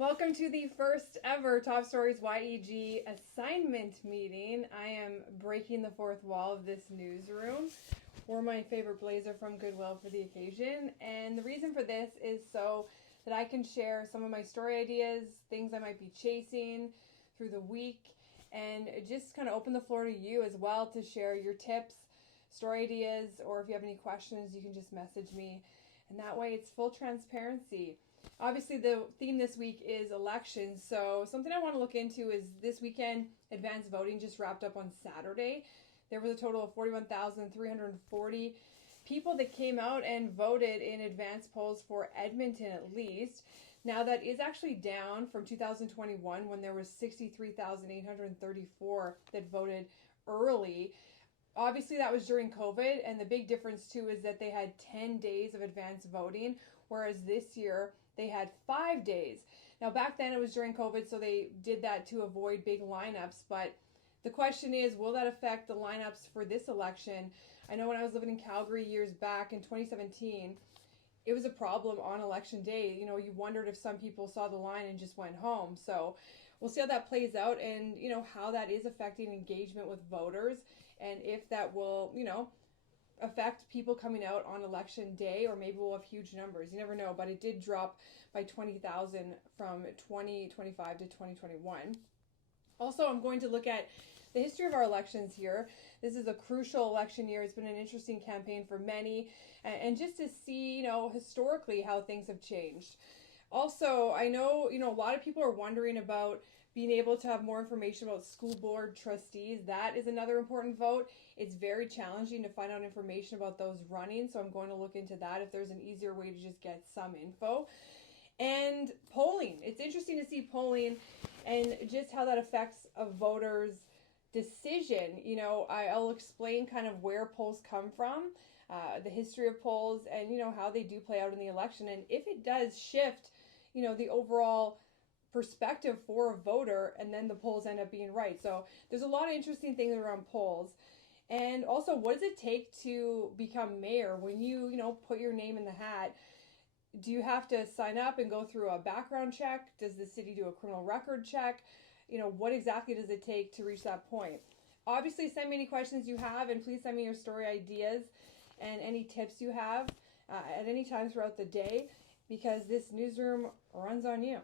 Welcome to the first ever Top Stories YEG assignment meeting. I am breaking the fourth wall of this newsroom. Wore my favorite blazer from Goodwill for the occasion, and the reason for this is so that I can share some of my story ideas, things I might be chasing through the week, and just kind of open the floor to you as well to share your tips, story ideas, or if you have any questions, you can just message me. And that way it's full transparency. Obviously, the theme this week is elections, so something I want to look into is this weekend, advanced voting just wrapped up on Saturday. There was a total of 41,340 people that came out and voted in advance polls for Edmonton at least. Now that is actually down from 2021 when there was 63,834 that voted early. Obviously, that was during COVID, and the big difference too is that they had 10 days of advance voting, whereas this year they had 5 days. Now, back then it was during COVID, so they did that to avoid big lineups, but the question is, will that affect the lineups for this election? I know when I was living in Calgary years back in 2017, it was a problem on election day. You know, you wondered if some people saw the line and just went home. So we'll see how that plays out and, how that is affecting engagement with voters and if that will, affect people coming out on election day, or maybe we'll have huge numbers. You never know, but it did drop by 20,000 from 2025 to 2021. Also, I'm going to look at the history of our elections here. This is a crucial election year. It's been an interesting campaign for many, and just to see, historically how things have changed. Also, I know, a lot of people are wondering about being able to have more information about school board trustees. That is another important vote. It's very challenging to find out information about those running, so I'm going to look into that if there's an easier way to just get some info. And polling. It's interesting to see polling and just how that affects a voter's decision. I'll explain kind of where polls come from, the history of polls, and, how they do play out in the election. And if it does shift, the overall perspective for a voter, and then the polls end up being right. So there's a lot of interesting things around polls. And also, what does it take to become mayor? When you put your name in the hat, do you have to sign up and go through a background check? Does the city do a criminal record check? What exactly does it take to reach that point? Obviously, send me any questions you have, and please send me your story ideas and any tips you have at any time throughout the day, because this newsroom runs on you.